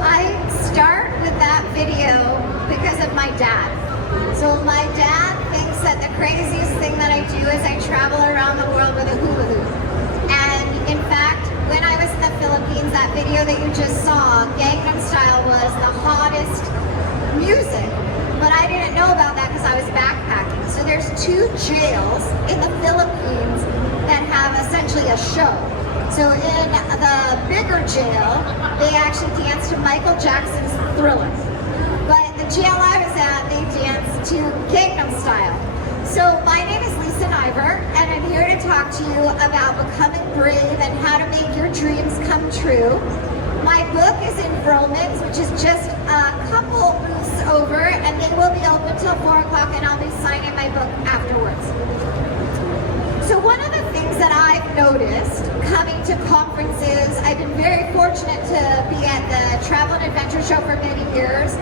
I start with that video because of my dad. So my dad thinks that the craziest thing that I do is I travel around the world with a hula hoop. And in fact, when I was in the Philippines, that video that you just saw, Gangnam Style, was the hottest music. But I didn't know about that because I was backpacking. So there's 2 jails in the Philippines that have essentially a show. So in the bigger jail, they actually danced to Michael Jackson's Thriller. But the jail I was at, they danced to Gangnam Style. So my name is Lisa Niver, and I'm here to talk to you about becoming brave and how to make your dreams come true. My book is in Vroman's, which is just a couple booths over, and they will be open till 4 o'clock, and I'll be signing my book afterwards. So one of the things that I've noticed coming to conferences, I've been very fortunate to be at the Travel and Adventure Show for many years,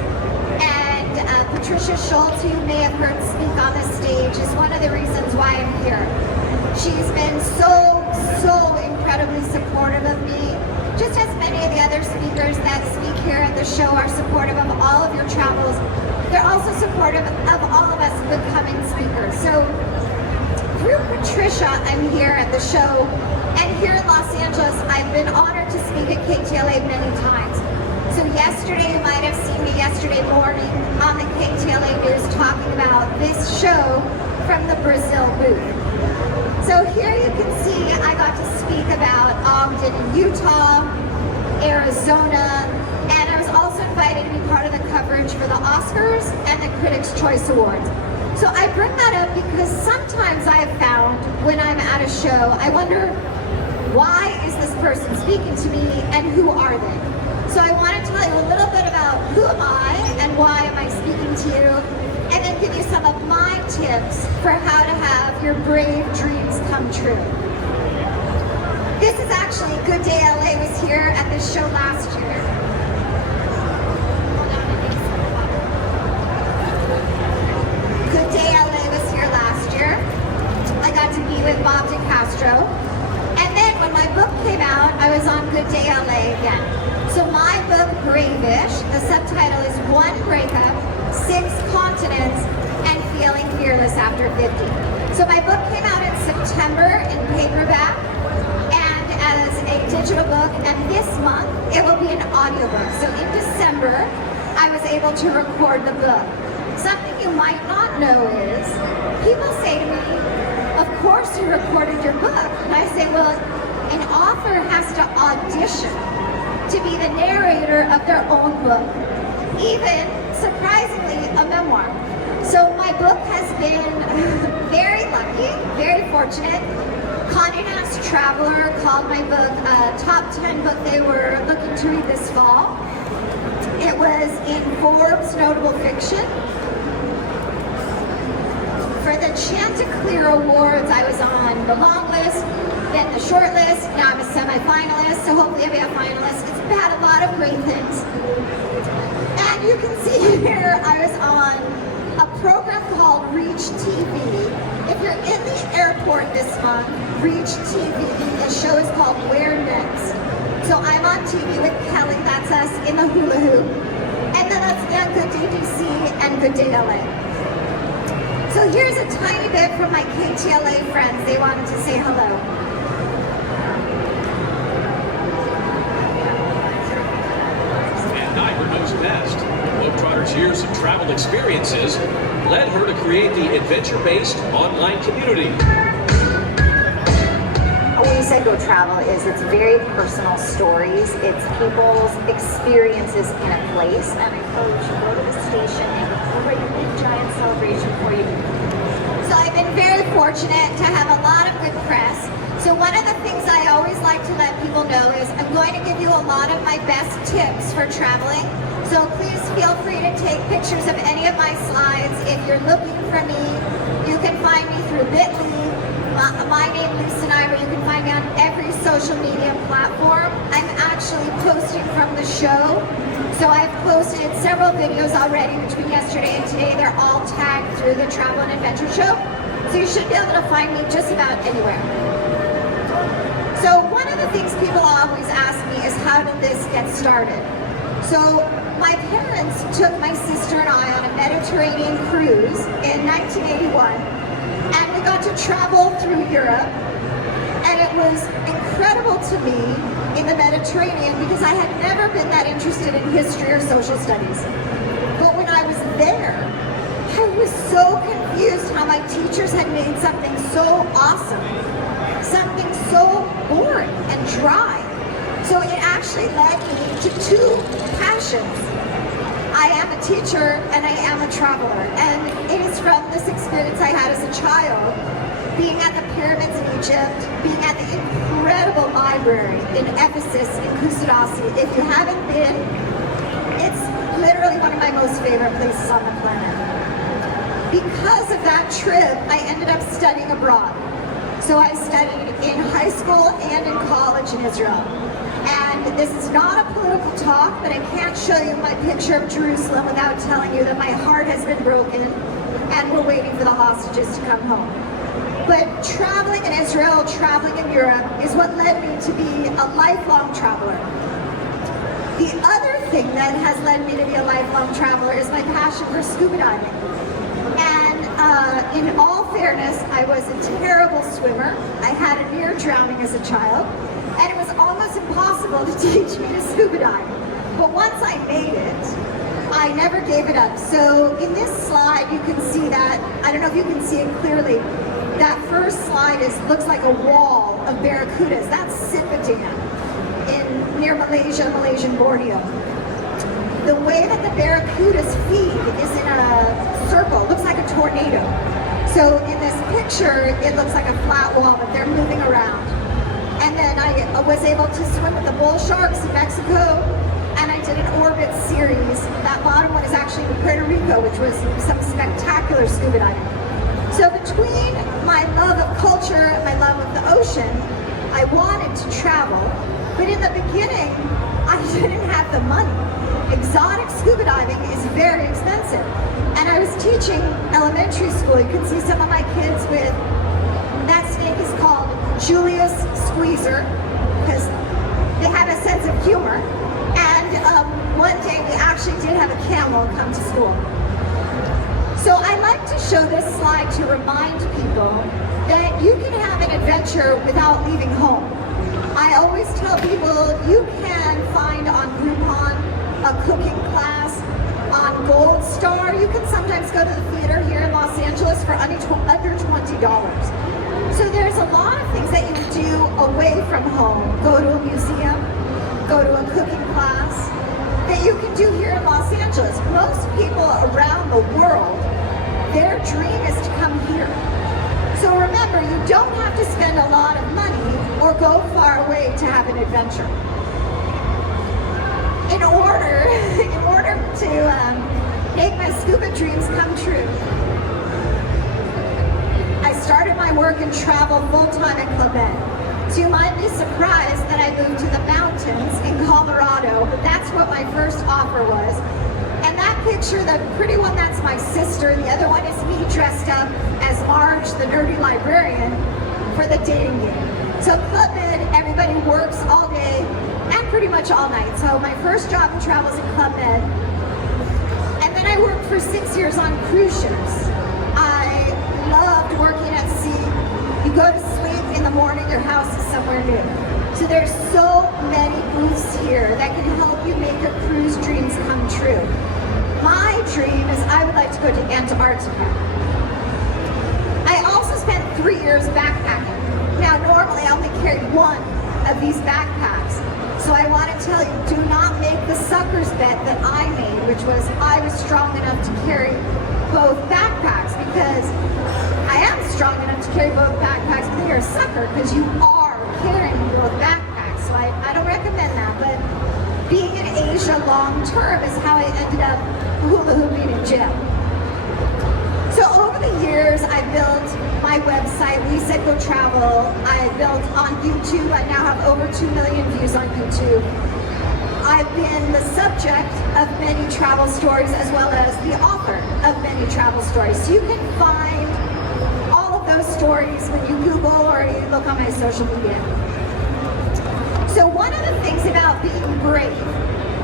and Patricia Schultz, who you may have heard speak on the stage, is one of the reasons why I'm here. She's been so incredibly supportive of me, just as many of the other speakers that speak here at the show are supportive of all of your travels. They're also supportive of all of us becoming speakers. So through Patricia, I'm here at the show, and here in Los Angeles, I've been honored to speak at KTLA many times. So yesterday, you might have seen me yesterday morning on the KTLA News talking about this show from the Brazil booth. So here you can see I got to speak about Ogden in Utah, Arizona, and I was also invited to be part of the coverage for the Oscars and the Critics' Choice Awards. So I bring that up because sometimes I have found when I'm at a show, I wonder, why is this person speaking to me and who are they? So I want to tell you a little bit about who am I and why am I speaking to you, and then give you some of my tips for how to have your brave dreams come true. This is actually Good Day LA was here at this show last year. Good Day LA was here last year. I got to be with Bob DeCastro. And then when my book came out, I was on Good Day LA again. So my book, Brave-ish, the subtitle is One Breakup, 6 Continents, and Feeling Fearless After 50. So my book came out in September in paperback and as a digital book, and this month it will be an audiobook. So in December, I was able to record the book. Something you might not know is, people say to me, of course you recorded your book. And I say, well, an author has to audition to be the narrator of their own book, even, surprisingly, a memoir. So my book has been very lucky, very fortunate. Condé Nast Traveler called my book a top 10 book they were looking to read this fall. It was in Forbes Notable Fiction. For the Chanticleer Awards, I was on the long list, then the short list, now I'm a semi-finalist, so hopefully I'll be a finalist. It's had a lot of great things. And you can see here, I was on a program called Reach TV. If you're in the airport this month, Reach TV, the show is called Where Next? So I'm on TV with Kelly, that's us in the hula hoop. And then that's me on Good Day DC and Good Day LA. So here's a tiny bit from my KTLA friends. They wanted to say hello. And Niver knows best. Globetrotter's years of travel experiences led her to create the adventure-based online community. When you say go travel, it's very personal stories. It's people's experiences in a place. And I encourage you to go to the station and celebrate a big giant celebration for you. So I've been very fortunate to have a lot of good press. So one of the things I always like to let people know is I'm going to give you a lot of my best tips for traveling. So please feel free to take pictures of any of my slides. If you're looking for me, you can find me through Bitly. My name, Lisa Niver, you can find me on every social media platform. I'm actually posting from the show. So I've posted several videos already between yesterday and today. They're all tagged through the Travel and Adventure Show. So you should be able to find me just about anywhere. So one of the things people always ask me is, how did this get started? So my parents took my sister and I on a Mediterranean cruise in 1981, and we got to travel through Europe, and it was incredible to me in the Mediterranean because I had never been that interested in history or social studies. But when I was there, I was so confused how my teachers had made something so awesome, something so boring and dry. So it actually led me to two passions. I am a teacher and I am a traveler. And it is from this experience I had as a child, being at the pyramids in Egypt, being at the incredible library in Ephesus, in Kusadasi. If you haven't been, it's literally one of my most favorite places on the planet. Because of that trip, I ended up studying abroad. So I studied in high school and in college in Israel. And this is not a political talk, but I can't show you my picture of Jerusalem without telling you that my heart has been broken and we're waiting for the hostages to come home. But traveling in Israel, traveling in Europe is what led me to be a lifelong traveler. The other thing that has led me to be a lifelong traveler is my passion for scuba diving. And in all fairness, I was a terrible swimmer. I had a near drowning as a child, and it was almost impossible to teach me to scuba dive. But once I made it, I never gave it up. So in this slide, you can see that, I don't know if you can see it clearly, that first slide looks like a wall of barracudas. That's Sipatan near Malaysia, Malaysian Borneo. The way that the barracudas feed is in a circle, looks like a tornado. So in this picture, it looks like a flat wall, but they're moving around. And then I was able to swim with the bull sharks in Mexico, and I did an orbit series. That bottom one is actually in Puerto Rico, which was some spectacular scuba diving. So between my love of culture and my love of the ocean, I wanted to travel, but in the beginning, I didn't have the money. Exotic scuba diving is very expensive. And I was teaching elementary school. You can see some of my kids with, that snake is called Julius Squeezer, because they have a sense of humor. And one day we actually did have a camel come to school. So I like to show this slide to remind people that you can have an adventure without leaving home. I always tell people you can find on Groupon a cooking class, on Gold Star. You can sometimes go to the theater here in Los Angeles for under $20. So there's a lot of things that you can do away from home. Go to a museum, go to a cooking class, that you can do here in Los Angeles. Most people around the world, their dream is to come here. So remember, you don't have to spend a lot of money or go far away to have an adventure. In order to make my scuba dreams come true, I started my work and travel full-time at Club Med. So you might be surprised that I moved to the mountains in Colorado, but that's what my first offer was. And that picture, the pretty one, that's my sister. The other one is me dressed up as Marge, the nerdy librarian, for the dating game. So Club Med, everybody works all day and pretty much all night. So my first job in travel is in Club Med. And then I worked for 6 years on cruise ships. I loved working at sea. You go to sleep in the morning, your house is somewhere new. So there's so many booths here that can help you make your cruise dreams come true. My dream is I would like to go to Antarctica. I also spent 3 years backpacking. Now normally I only carry one of these backpacks. So I want to tell you, do not make the sucker's bet that I made, which was I was strong enough to carry both backpacks, because I am strong enough to carry both backpacks, but you're a sucker because you are carrying both backpacks. So I don't recommend that, but being in Asia long term is how I ended up hula hooping in jail. So over the years, I built my website, We Said Go Travel. I built on YouTube. I now have over 2 million views on YouTube. I've been the subject of many travel stories as well as the author of many travel stories. So you can find all of those stories when you Google or you look on my social media. So one of the things about being brave,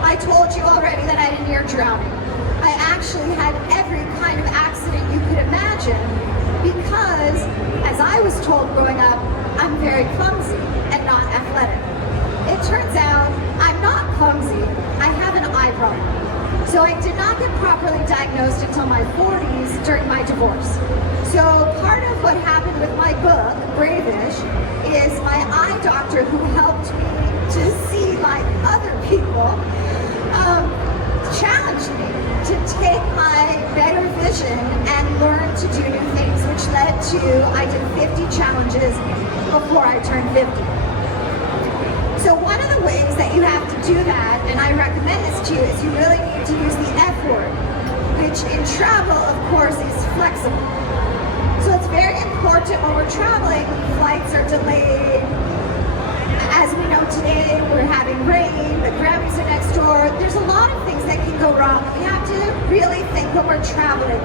I told you already that I didn't near drowning. I actually had every kind of accident you could imagine because, as I was told growing up, I'm very clumsy and not athletic. It turns out I'm not clumsy, I have an eye problem. So I did not get properly diagnosed until my 40s during my divorce. So part of what happened with my book, Bravish, is my eye doctor who helped me to see like other people, challenged me to take my better vision and learn to do new things, which led to, I did 50 challenges before I turned 50. So one of the ways that you have to do that, and I recommend this to you, is you really need to use the F word, which in travel, of course, is flexible. So it's very important when we're traveling, flights are delayed. As we know today, we're having rain, the Grammys are next door. There's a lot of things that can go wrong. We have to really think when we're traveling,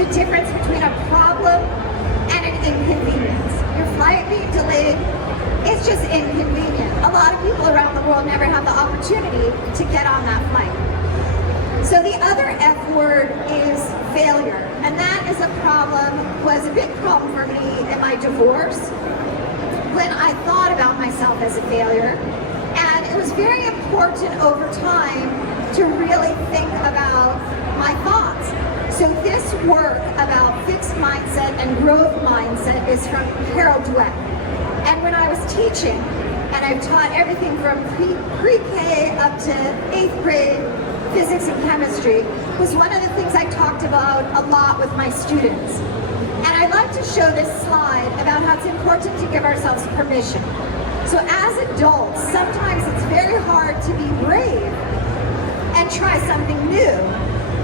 the difference between a problem and an inconvenience. Your flight being delayed, it's just inconvenient. A lot of people around the world never have the opportunity to get on that flight. So the other F word is failure. And that is a problem, was a big problem for me in my divorce when I thought about myself as a failure. And it was very important over time to really think about my thoughts. So this work about fixed mindset and growth mindset is from Carol Dweck. And when I was teaching, and I've taught everything from pre-K up to 8th grade, physics and chemistry, was one of the things I talked about a lot with my students. And I like to show this slide about how it's important to give ourselves permission. So as adults, sometimes it's very hard to be brave and try something new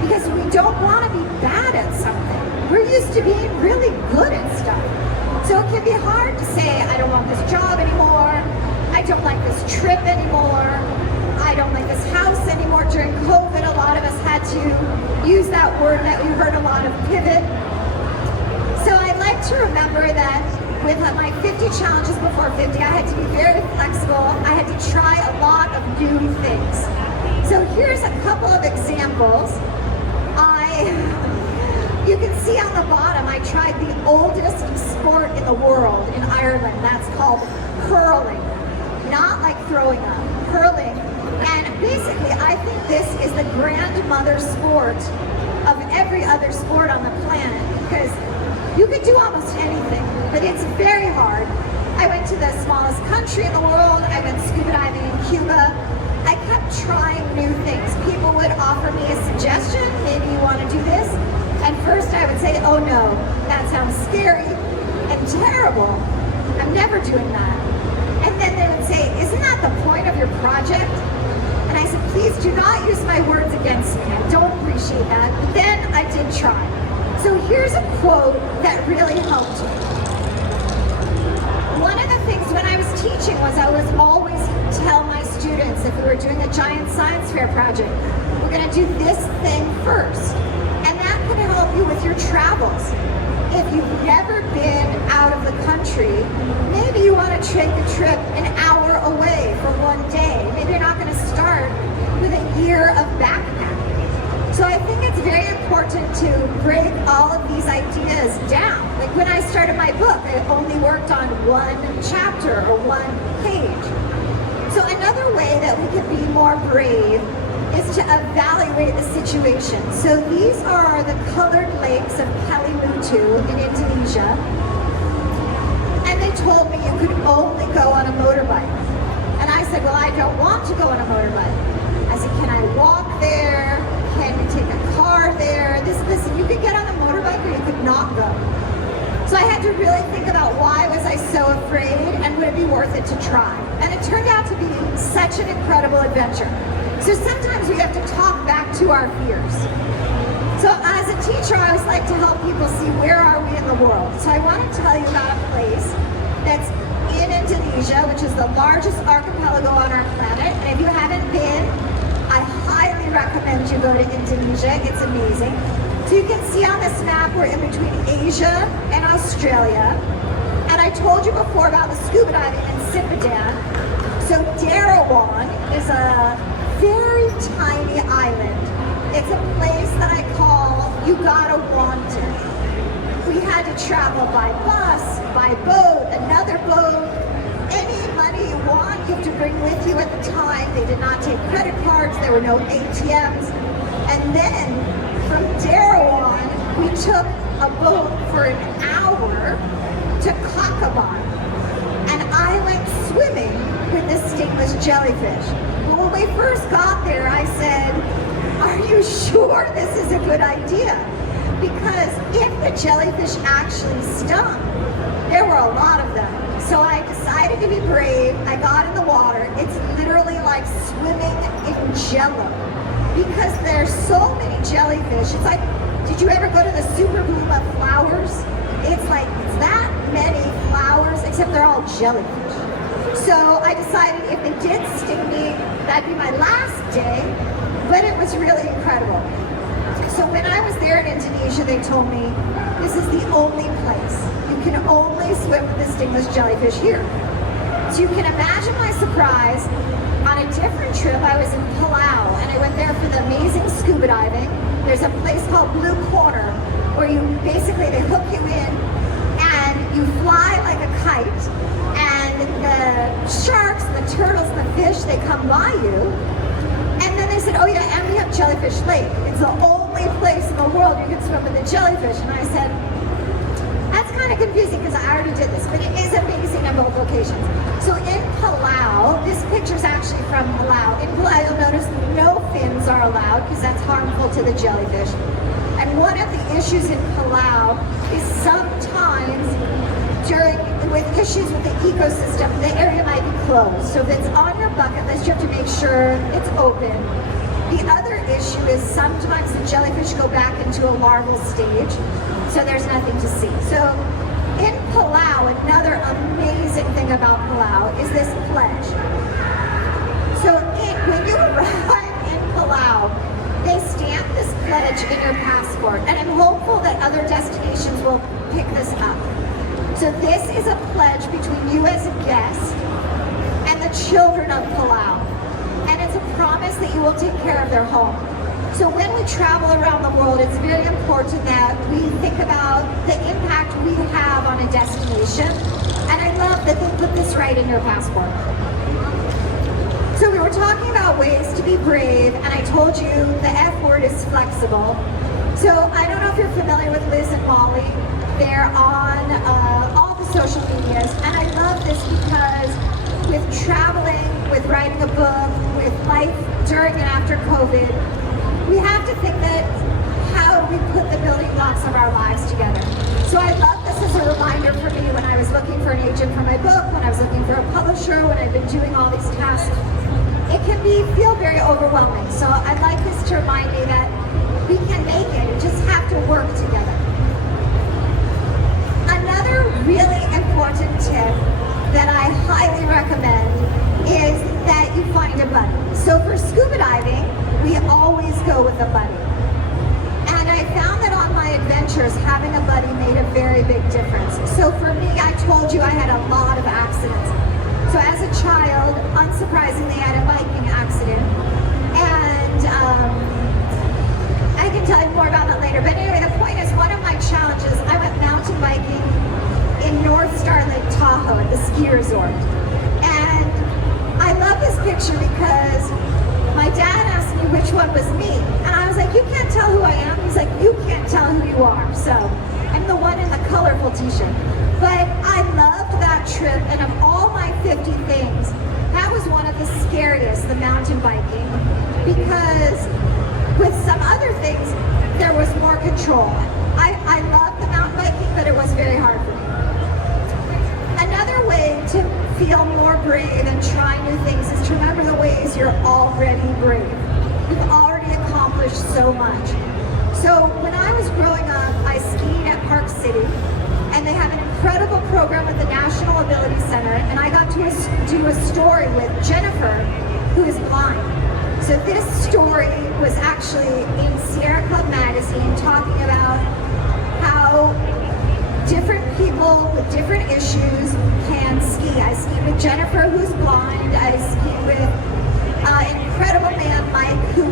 because we don't want to be bad at something. We're used to being really good at stuff. So it can be hard to say, I don't want this job anymore, I don't like this trip anymore, I don't like this house anymore. During COVID, a lot of us had to use that word that we heard a lot of, pivot. So I like to remember that with my 50 challenges before 50, I had to be very flexible. I had to try a lot of new things. So here's a couple of examples. You can see on the bottom, I tried the oldest sport in the world in Ireland. That's called hurling. Not like throwing up, hurling. And basically, I think this is the grandmother sport of every other sport on the planet because you can do almost anything, but it's very hard. I went to the smallest country in the world. I went scuba diving in Cuba. I kept trying new things. People would offer me a suggestion, maybe you want to do this. And first I would say, oh no, that sounds scary and terrible. I'm never doing that. And then they would say, isn't that the point of your project? And I said, please do not use my words against me. I don't appreciate that. But then I did try. So here's a quote that really helped me. One of the things when I was teaching was I was always tell my students if we were doing a giant science fair project, we're going to do this thing first. And that can help you with your travels. If you've never been out of the country, maybe you want to take a trip an hour away for one day. Maybe you're not going to start with a year of backpacking. So I think it's very important to break all of these ideas down. Like when I started my book, I only worked on one chapter or one page. So another way that we can be more brave is to evaluate the situation. So these are the colored lakes of Kalimutu in Indonesia. And they told me you could only go on a motorbike. And I said, well, I don't want to go on a motorbike. I said, can I walk there? Can you take a car there? Listen, you could get on a motorbike or you could not go. So I had to really think about why was I so afraid and would it be worth it to try? And it turned out to be such an incredible adventure. So sometimes we have to talk back to our fears. So as a teacher, I always like to help people see where are we in the world. So I want to tell you about a place that's in Indonesia, which is the largest archipelago on our planet. And if you haven't been, I highly recommend you go to Indonesia. It's amazing. So you can see on this map, we're in between Asia and Australia. And I told you before about the scuba diving in Sipadan. So Derawan is a very tiny island. It's a place that I call you gotta want it. We had to travel by bus, by boat, another boat. Any money you want, you have to bring with you at the time. They did not take credit cards, there were no ATMs. And then from Darrow on, we took a boat for an hour to Cochabon. And I went swimming with the stingless jellyfish. But when we first got there, I said, are you sure this is a good idea? Because if the jellyfish actually stung, there were a lot of them. So I decided to be brave. I got in the water. It's literally like swimming in jello because there's so many jellyfish. It's like, did you ever go to the super bloom of flowers? It's like, it's that many flowers, except they're all jellyfish. So I decided if they did sting me, that'd be my last day, but it was really incredible. So when I was there in Indonesia, they told me, this is the only place. You can only swim with the stingless jellyfish here. So you can imagine my surprise. On a different trip, I was in Palau, and I went there for the amazing scuba diving. There's a place called Blue Corner, where you basically, they hook you in, and you fly like a kite, and the sharks, the turtles, the fish, they come by you. And then they said, oh yeah, and we have Jellyfish Lake. It's the only place in the world you can swim with a jellyfish. And I said, that's kind of confusing because I already did this, but it is amazing at both locations. So in Palau, this picture's actually from Palau. In Palau, you'll notice no fins are allowed because that's harmful to the jellyfish. And one of the issues in Palau is sometimes with issues with the ecosystem, the area might be closed. So if it's on your bucket list, you have to make sure it's open. The other issue is sometimes the jellyfish go back into a larval stage, so there's nothing to see. So in Palau, another amazing thing about Palau is this pledge. So when you arrive in Palau, they stamp this pledge in your passport, and I'm hopeful that other destinations will pick this up. So this is a pledge between you as a guest and the children of Palau. And it's a promise that you will take care of their home. So when we travel around the world, it's very important that we think about the impact we have on a destination. And I love that they put this right in your passport. So we were talking about ways to be brave, and I told you the F word is flexible. So I don't know if you're familiar with Liz and Molly. They're on all the social medias, and I love this because with traveling, with writing a book, with life during and after COVID, we have to think that how we put the building blocks of our lives together. So I love this as a reminder for me when I was looking for an agent for my book, when I was looking for a publisher, when I've been doing all these tasks. It can feel very overwhelming. So I'd like this to remind me that we can make it. We just have to work together. Another really important tip that I highly recommend is that you find a buddy. So for scuba diving, we always go with a buddy. And I found that on my adventures, having a buddy made a very big difference. So for me, I told you I had a lot of accidents. So as a child, unsurprisingly, I had a biking accident. And I can tell you more about that later. But anyway, the point is, one of my challenges, I went mountain biking in North Star Lake Tahoe at the ski resort. And I love this picture because my dad asked me which one was me. And I was like, you can't tell who I am. He's like, you can't tell who you are. So I'm the one in the colorful t-shirt. But I loved that trip, and of all my 50 things, that was one of the scariest, the mountain biking, because with some other things, there was more control. I loved the mountain biking, but it was very hard for me. Another way to feel more brave and try new things is to remember the ways you're already brave. You've already accomplished so much. So when I was growing up, I skied at Park City, and they have an incredible program at the National Ability Center, and I got to do a story with Jennifer, who is blind. So this story was actually in Sierra Club magazine, talking about how different people with different issues can ski. I skied with Jennifer, who's blind. I skied with an incredible man, Mike, who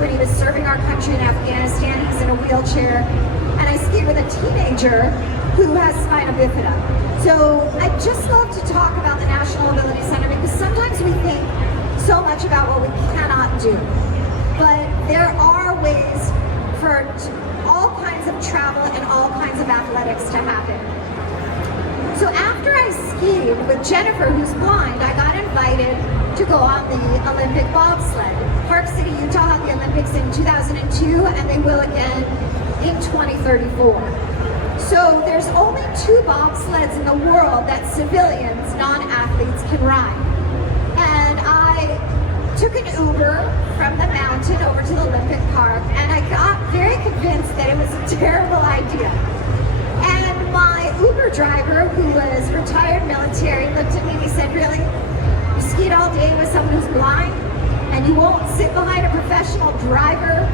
when he was serving our country in Afghanistan. He's in a wheelchair. And I skied with a teenager who has spina bifida. So I just love to talk about the National Ability Center because sometimes we think so much about what we cannot do. But there are ways for all kinds of travel and all kinds of athletics to happen. So after I skied with Jennifer, who's blind, I got invited to go on the Olympic bobsled. Park City, Utah had the Olympics in 2002, and they will again in 2034. So there's only 2 bobsleds in the world that civilians, non-athletes, can ride. And I took an Uber from the mountain over to the Olympic Park, and I got very convinced that it was a terrible idea. And my Uber driver, who was retired military, looked at me and he said, "Really? You skied all day with someone who's blind, and you won't sit behind a professional driver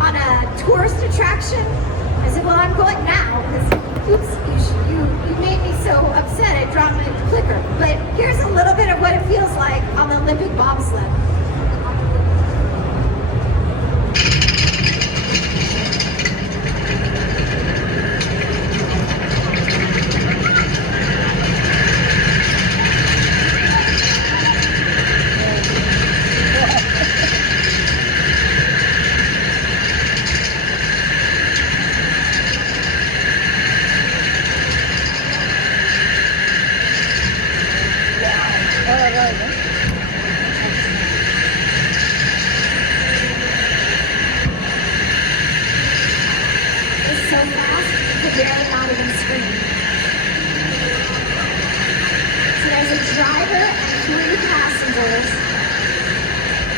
on a tourist attraction?" I said, "Well, I'm going now because, oops, you made me so upset I dropped my clicker. But here's a little bit of what it feels like on the Olympic bobsled." So fast, you could barely not even scream. So there's a driver and 3 passengers,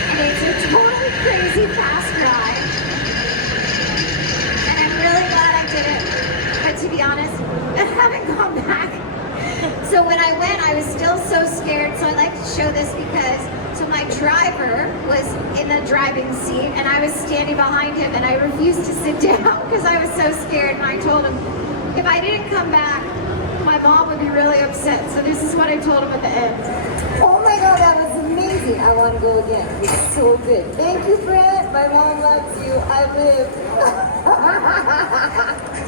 and it's a totally crazy fast ride. And I'm really glad I did it, but to be honest, I haven't gone back. So when I went, I was still so scared, so I like to show this because my driver was in the driving seat and I was standing behind him and I refused to sit down because I was so scared, and I told him if I didn't come back, my mom would be really upset. So this is what I told him at the end. Oh my God, that was amazing. I want to go again. It's so good. Thank you, Fred. My mom loves you. I live.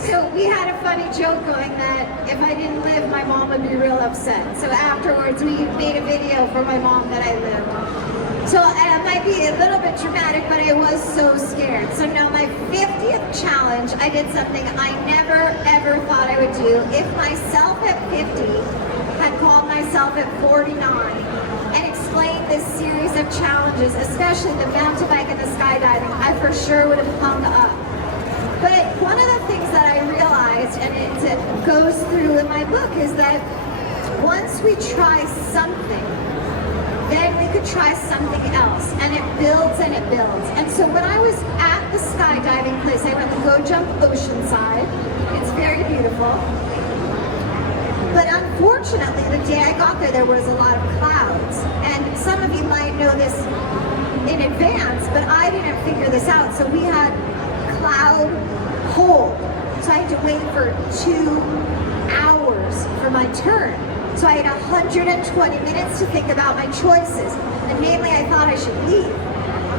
So we had a funny joke going that if I didn't live, my mom would be real upset. So afterwards, we made a video for my mom that I lived. So it might be a little bit dramatic, but I was so scared. So now my 50th challenge, I did something I never ever thought I would do. If myself at 50 had called myself at 49 and explained this series of challenges, especially the mountain bike and the skydiving, I for sure would have hung up. But one of the things that I realized, and it goes through in my book, is that once we try something, then we could try something else, and it builds and it builds. And so when I was at the skydiving place, I went to Go Jump Oceanside. It's very beautiful. But unfortunately, the day I got there was a lot of clouds. And some of you might know this in advance, but I didn't figure this out. So we had cloud hold. So I had to wait for 2 hours for my turn. So I had 120 minutes to think about my choices. And mainly I thought I should leave.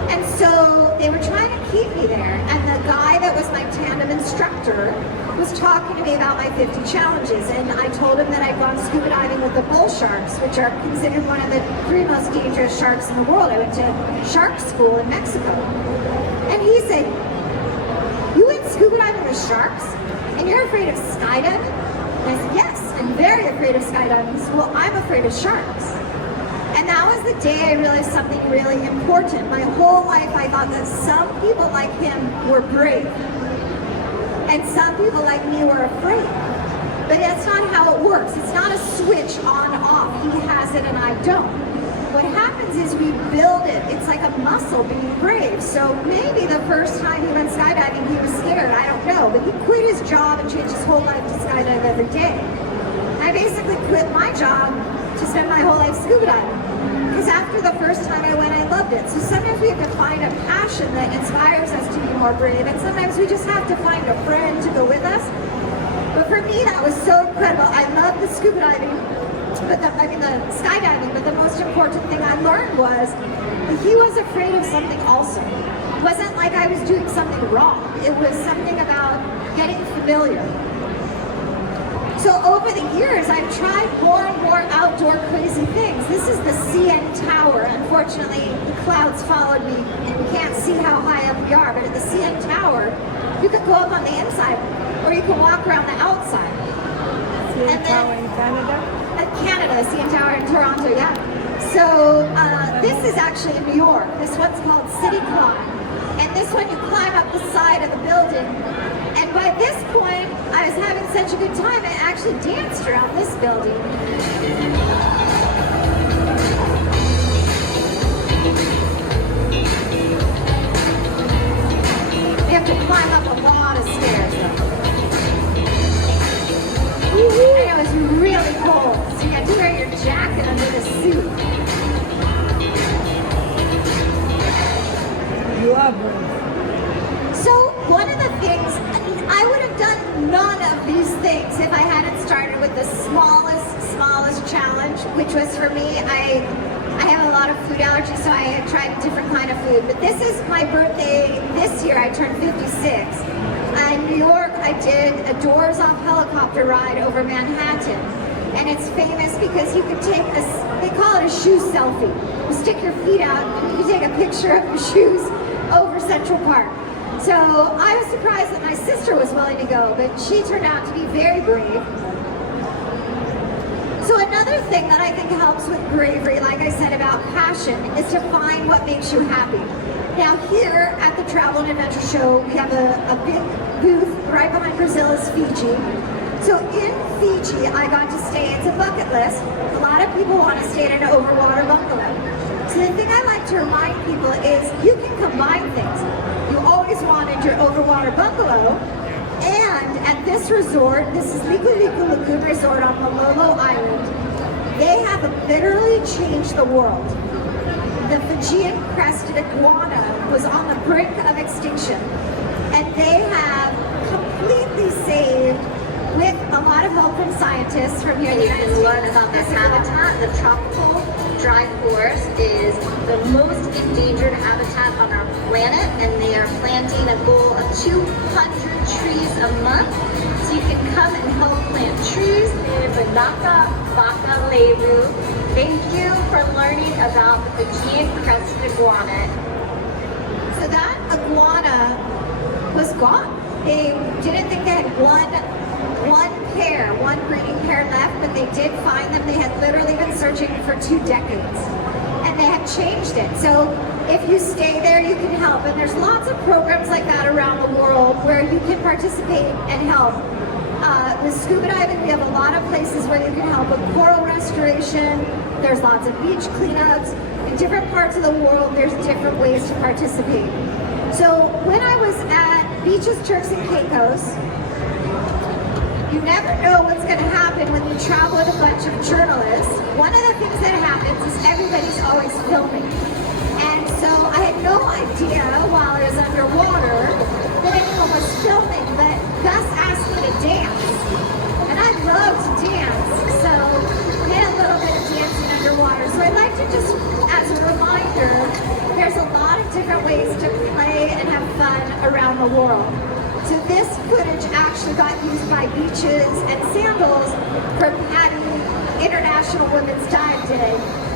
And so they were trying to keep me there. And the guy that was my tandem instructor was talking to me about my 50 challenges. And I told him that I'd gone scuba diving with the bull sharks, which are considered one of the 3 most dangerous sharks in the world. I went to shark school in Mexico. And he said, "You went scuba diving with sharks? And you're afraid of skydiving?" And I said, "Yes, I'm very afraid of skydiving." He said, "Well, I'm afraid of sharks." And that was the day I realized something really important. My whole life I thought that some people like him were brave, and some people like me were afraid. But that's not how it works. It's not a switch on-off. He has it and I don't. What happens is we build it. It's like a muscle, being brave. So maybe the first time he went skydiving, he was scared. I don't know. But he quit his job and changed his whole life to skydive every day. I basically quit my job to spend my whole life scuba diving. Because after the first time I went, I loved it. So sometimes we have to find a passion that inspires us to be more brave. And sometimes we just have to find a friend to go with us. But for me, that was so incredible. I loved the scuba diving. but the skydiving, but the most important thing I learned was he was afraid of something also. It wasn't like I was doing something wrong. It was something about getting familiar. So over the years, I've tried more and more outdoor crazy things. This is the CN Tower. Unfortunately, the clouds followed me and you can't see how high up we are, but at the CN Tower, you could go up on the inside or you can walk around the outside. CN Tower in Canada? Canada, CN Tower in Toronto, yeah. So this is actually in New York. This one's called City Climb. And this one, you climb up the side of the building. And by this point, I was having such a good time, I actually danced around this building. You have to climb up a lot of stairs, though. I know, it's really cold, so you have to wear your jacket under the suit. You are brave. So one of the things, I would have done none of these things if I hadn't started with the smallest challenge, which was for me, I have a lot of food allergies, so I had tried a different kind of food. But this is my birthday this year, I turned 56. In New York, I did a doors-off helicopter ride over Manhattan. And it's famous because you can take they call it a shoe selfie. You stick your feet out and you take a picture of your shoes over Central Park. So I was surprised that my sister was willing to go, but she turned out to be very brave. So another thing that I think helps with bravery, like I said about passion, is to find what makes you happy. Now here at the Travel and Adventure Show, we have a big booth right behind Brazil is Fiji. So in Fiji, I got to stay, it's a bucket list. A lot of people want to stay in an overwater bungalow. So the thing I like to remind people is you can combine things. You always wanted your overwater bungalow, and at this resort, this is Liku Liku Lagoon Resort on Malolo Island, they have literally changed the world. The Fijian crested iguana was on the brink of extinction, and they have completely saved, with a lot of help from scientists from here in the United States. Learn about this habitat. The tropical dry forest is the most endangered habitat on our planet, and they are planting a goal of 200 trees a month. So you can come and help plant trees. It is a Naka Baka Leru. Thank you for learning about the Fijian crested iguana. So that iguana was gone. They didn't think they had one breeding pair left, but they did find them. They had literally been searching for 2 decades, and they had changed it. So if you stay there, you can help. And there's lots of programs like that around the world where you can participate and help. With scuba diving, we have a lot of places where you can help with coral restoration. There's lots of beach cleanups. In different parts of the world, there's different ways to participate. So when I was at Beaches, Turks, and Caicos, you never know what's going to happen when you travel with a bunch of journalists. One of the things that happens is everybody's always filming. And so I had no idea while I was underwater that anyone was filming, but Gus asked me to dance. And I love to dance, so I did a little bit of dancing underwater. So I'd like to just, as a reminder, there's a lot of different ways to play and have fun around the world. So this footage actually got used by Beaches and Sandals for Patty International Women's Dive Day.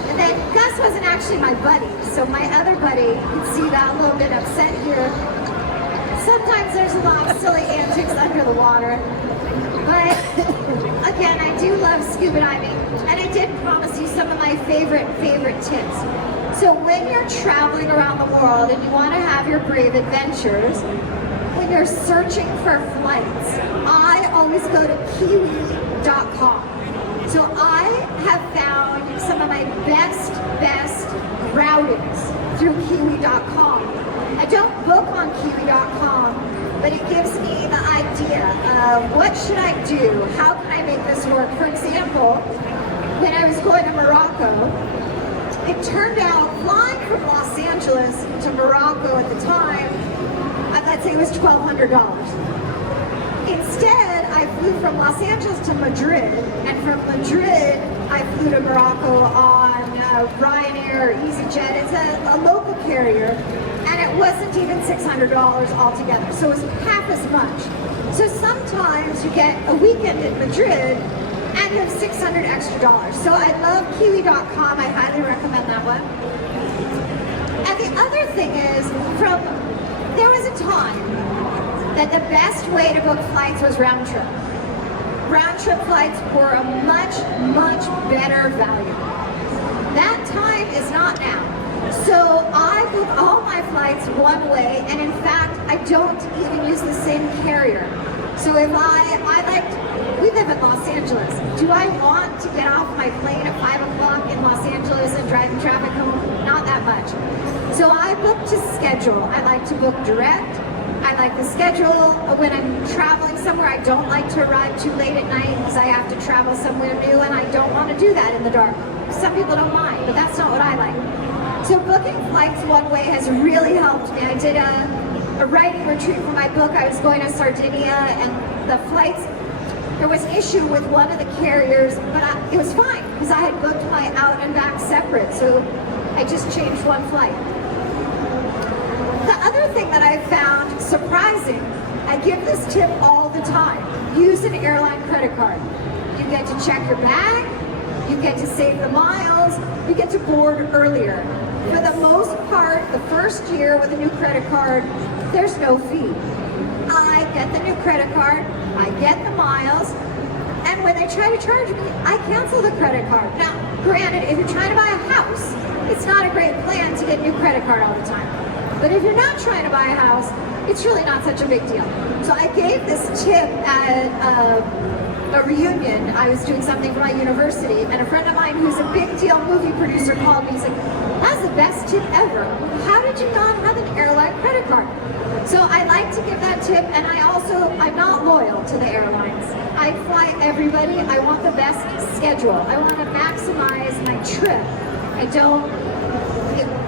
And then Gus wasn't actually my buddy, so my other buddy, you can see that a little bit upset here. Sometimes there's a lot of silly antics under the water. But again, I do love scuba diving, and I did promise you some of my favorite tips. So when you're traveling around the world and you want to have your brave adventures, when you're searching for flights, I always go to kiwi.com. So I have found some of my best routings through kiwi.com. I don't book on kiwi.com, but it gives me the idea of what should I do? How can I make this work? For example, when I was going to Morocco, it turned out flying from Los Angeles to Morocco at the time, let's say it was $1,200. Instead, I flew from Los Angeles to Madrid, and from Madrid, I flew to Morocco on Ryanair or EasyJet. It's a local carrier, and it wasn't even $600 altogether, so it was half as much. So sometimes you get a weekend in Madrid and you have $600 extra dollars. So I love Kiwi.com. I highly recommend that one. And the other thing is, there was a time that the best way to book flights was round trip. Round trip flights were a much, much better value. That time is not now. So I book all my flights one way, and in fact, I don't even use the same carrier. So if we live in Los Angeles. Do I want to get off my plane at 5 o'clock in Los Angeles and drive in traffic home? Not that much. So I book to schedule. I like to book direct. I like the schedule. When I'm traveling somewhere, I don't like to arrive too late at night because I have to travel somewhere new, and I don't want to do that in the dark. Some people don't mind, but that's not what I like. So booking flights one way has really helped me. I did a writing retreat for my book. I was going to Sardinia, and the flights, there was an issue with one of the carriers, but it was fine because I had booked my out and back separate, so I just changed one flight. The other thing that I found surprising, I give this tip all the time: use an airline credit card. You get to check your bag, you get to save the miles, you get to board earlier. For the most part, the first year with a new credit card, there's no fee. I get the new credit card, I get the miles, and when they try to charge me, I cancel the credit card. Now, granted, if you're trying to buy a house, it's not a great plan to get a new credit card all the time. But if you're not trying to buy a house, it's really not such a big deal. So I gave this tip at a reunion. I was doing something for my university, and a friend of mine who's a big deal movie producer called me. He's like, "That's the best tip ever. How did you not have an airline credit card?" So I like to give that tip, and I'm not loyal to the airlines. I fly everybody. I want the best schedule. I want to maximize my trip.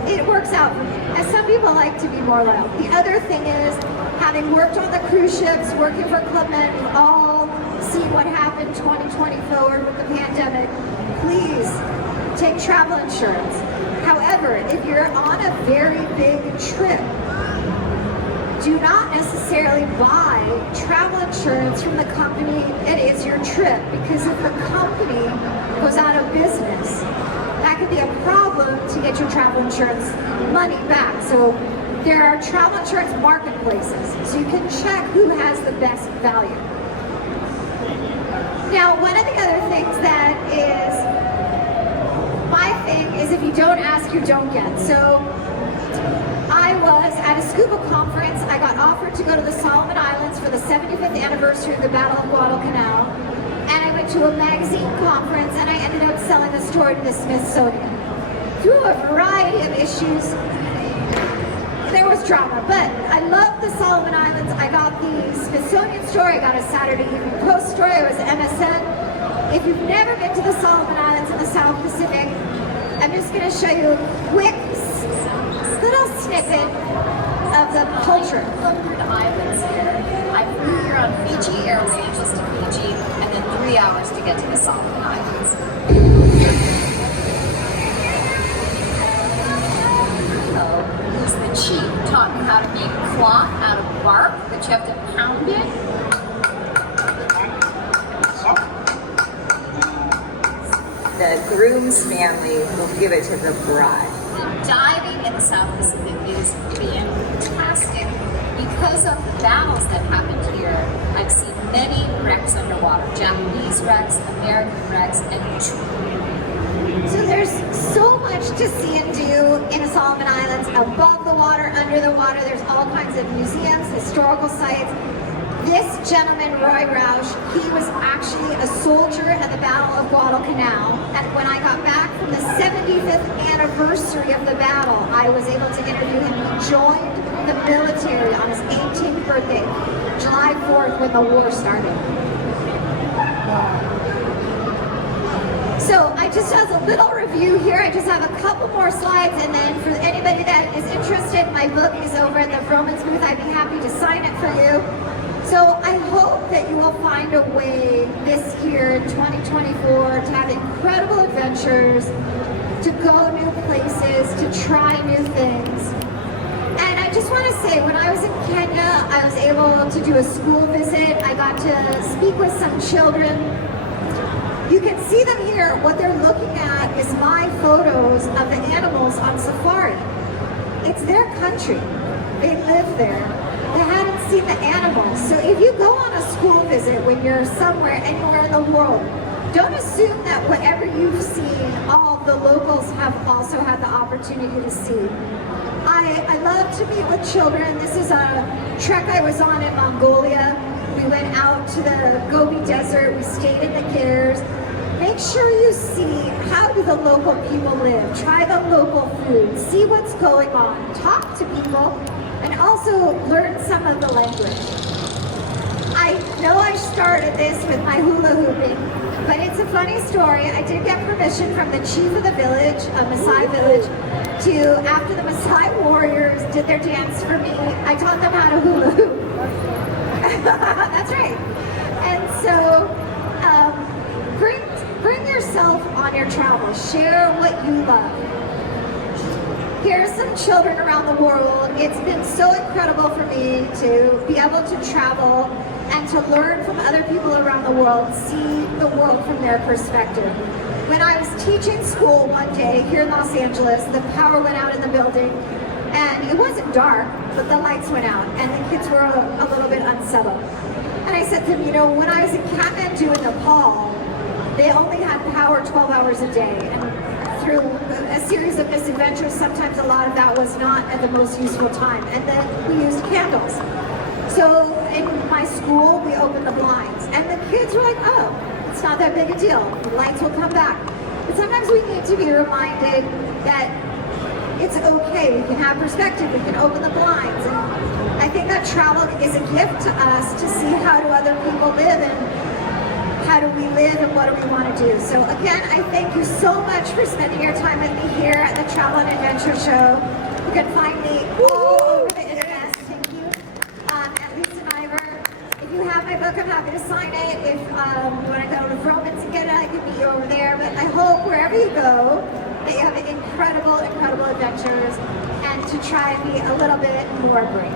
It works out for me. And some people like to be more loyal. The other thing is, having worked on the cruise ships, working for Club Med, we've all seen what happened 2020 forward with the pandemic. Please take travel insurance. However, if you're on a very big trip, do not necessarily buy travel insurance from the company it is your trip, because if the company goes out of business, that could be a problem to get your travel insurance money back. So there are travel insurance marketplaces, so you can check who has the best value. Now, one of the other things that is my thing is, if you don't ask, you don't get. So I was at a scuba conference. I got offered to go to the Solomon Islands for the 75th anniversary of the Battle of Guadalcanal. And I went to a magazine conference, and I ended up selling the story to the Smithsonian. Through a variety of issues, there was drama, but I love the Solomon Islands. I got the Smithsonian story, I got a Saturday Evening Post story, I was MSN. If you've never been to the Solomon Islands in the South Pacific, I'm just going to show you a quick little snippet of the culture. 100 islands here. I flew here on Fiji Airways just to Fiji, and then 3 hours to get to the Solomon Islands. Oh, who's the chief? Taught me how to make cloth out of bark that you have to pound it. The groom's family will give it to the bride. Diving in the South Pacific is fantastic. Because of the battles that happened here, I've seen many wrecks underwater. Japanese wrecks, American wrecks, and So there's so much to see and do in the Solomon Islands, above the water, under the water. There's all kinds of museums, historical sites. This gentleman, Roy Rausch, he was actually a soldier at the Battle of Guadalcanal. And when I got back from the 75th anniversary of the battle, I was able to interview him. He joined the military on his 18th birthday, July 4th, when the war started. So I just have a little review here. I just have a couple more slides, and then for anybody that is interested, my book is over at the Vroman's booth. I'd be happy to sign it for you. So I hope that you will find a way this year in 2024 to have incredible adventures, to go new places, to try new things. And I just want to say, when I was in Kenya, I was able to do a school visit. I got to speak with some children. You can see them here. What they're looking at is my photos of the animals on safari. It's their country. They live there. They hadn't seen the animals. So if you go on a school visit when you're somewhere, anywhere in the world, don't assume that whatever you've seen, all the locals have also had the opportunity to see. I love to meet with children. This is a trek I was on in Mongolia. We went out to the Gobi Desert. We stayed in the caves. Make sure you see how do the local people live. Try the local food. See what's going on. Talk to people, and also learn some of the language. I know I started this with my hula hooping, but it's a funny story. I did get permission from the chief of the village, a Maasai village, to, after the Maasai warriors did their dance for me, I taught them how to hula hoop. That's right. And so, bring yourself on your travels. Share what you love. Here's some children around the world. It's been so incredible for me to be able to travel and to learn from other people around the world, see the world from their perspective. When I was teaching school one day here in Los Angeles, the power went out in the building, and it wasn't dark, but the lights went out, and the kids were a little bit unsettled. And I said to them, you know, when I was in Kathmandu in Nepal, they only had power 12 hours a day, and through a series of misadventures, sometimes a lot of that was not at the most useful time, and then we used candles. So in my school, we opened the blinds, and the kids were like, oh, it's not that big a deal. The lights will come back. But sometimes we need to be reminded that it's okay. We can have perspective. We can open the blinds. And I think that travel is a gift to us to see how do other people live and how do we live and what do we want to do. So again, I thank you so much for spending your time with me here at the Travel and Adventure Show. You can find me all over the internet. Thank you. At Lisa Niver. If you have my book, I'm happy to sign it. If you want to go to Romans and get it, I can meet you over there. But I hope wherever you go, that you have incredible, incredible adventures and to try and be a little bit more brave.